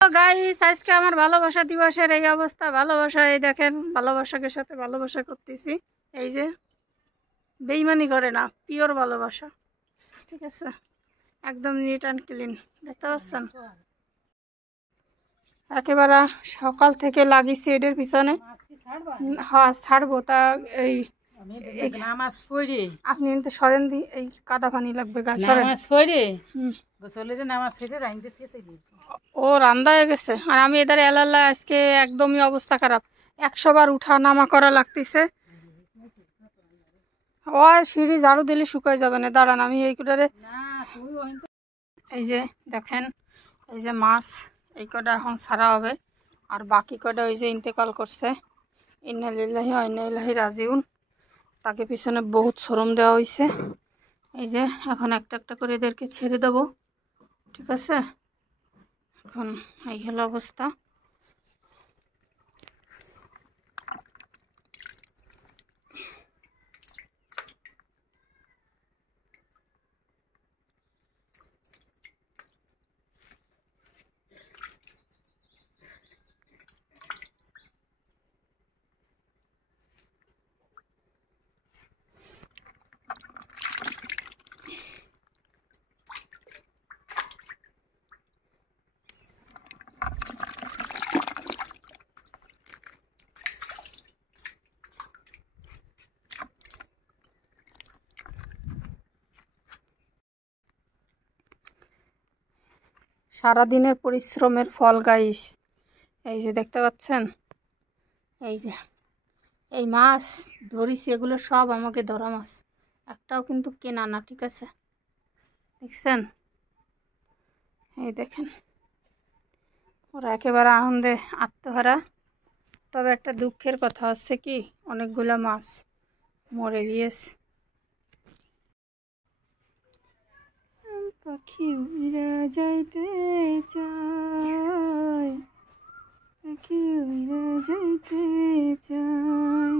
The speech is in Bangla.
তো গাইস, আজকে আমার ভালোবাসা দিবসের এই অবস্থা। ভালোবাসা, এই দেখেন, ভালোবাসাকে সাথে ভালোবাসা করতেছি। এই যে বেইমানি করে না, পিওর ভালোবাসা, ঠিক আছে, একদম নিট অ্যান্ড ক্লিন। দেখতে পাচ্ছেন, একেবারে সকাল থেকে লাগিয়েছি এদের পিছনে। হ্যাঁ, ছাড়বো তা। এই আপনি কিন্তু সরেন দি, এই কাদা পানি লাগবে গা, সরেন। ও রান্দা হয়ে গেছে, আর আমি এদের এলাল্লা আজকে একদমই অবস্থা খারাপ। 100 বার উঠা নামা করা লাগতেছে। ও সিঁড়ি ঝাড়ু দিলে শুকাই যাবে না, দাঁড়ান আমি এই কটারে। এই যে দেখেন, এই যে মাছ, এই কটা এখন ছাড়া হবে, আর বাকি কটা ওই যে ইন্তেকাল করছে। ইন্না লিল্লাহি ওয়া ইন্না ইলাইহি রাজিউন। তাকে পিছনে বহুত শ্রম দেওয়া হয়েছে। এই যে এখন একটা একটা করে এদেরকে ছেড়ে দেব, ঠিক আছে। এখন এই হলো অবস্থা। সারাদিনের পরিশ্রমের ফল গাইস, এই যে দেখতে পাচ্ছেন। এই যে এই মাছ ধরিস, এগুলো সব আমাকে ধরা মাছ, একটাও কিন্তু কেনা না, ঠিক আছে, দেখছেন। এই দেখেন, ওরা একেবারে আনন্দে আত্মহারা। তবে একটা দুঃখের কথা হচ্ছে কি, অনেকগুলো মাছ মরে গিয়েছে। পাখি উড়ে যাইতে চায়, পাখি উড়ে যাইতে চায়।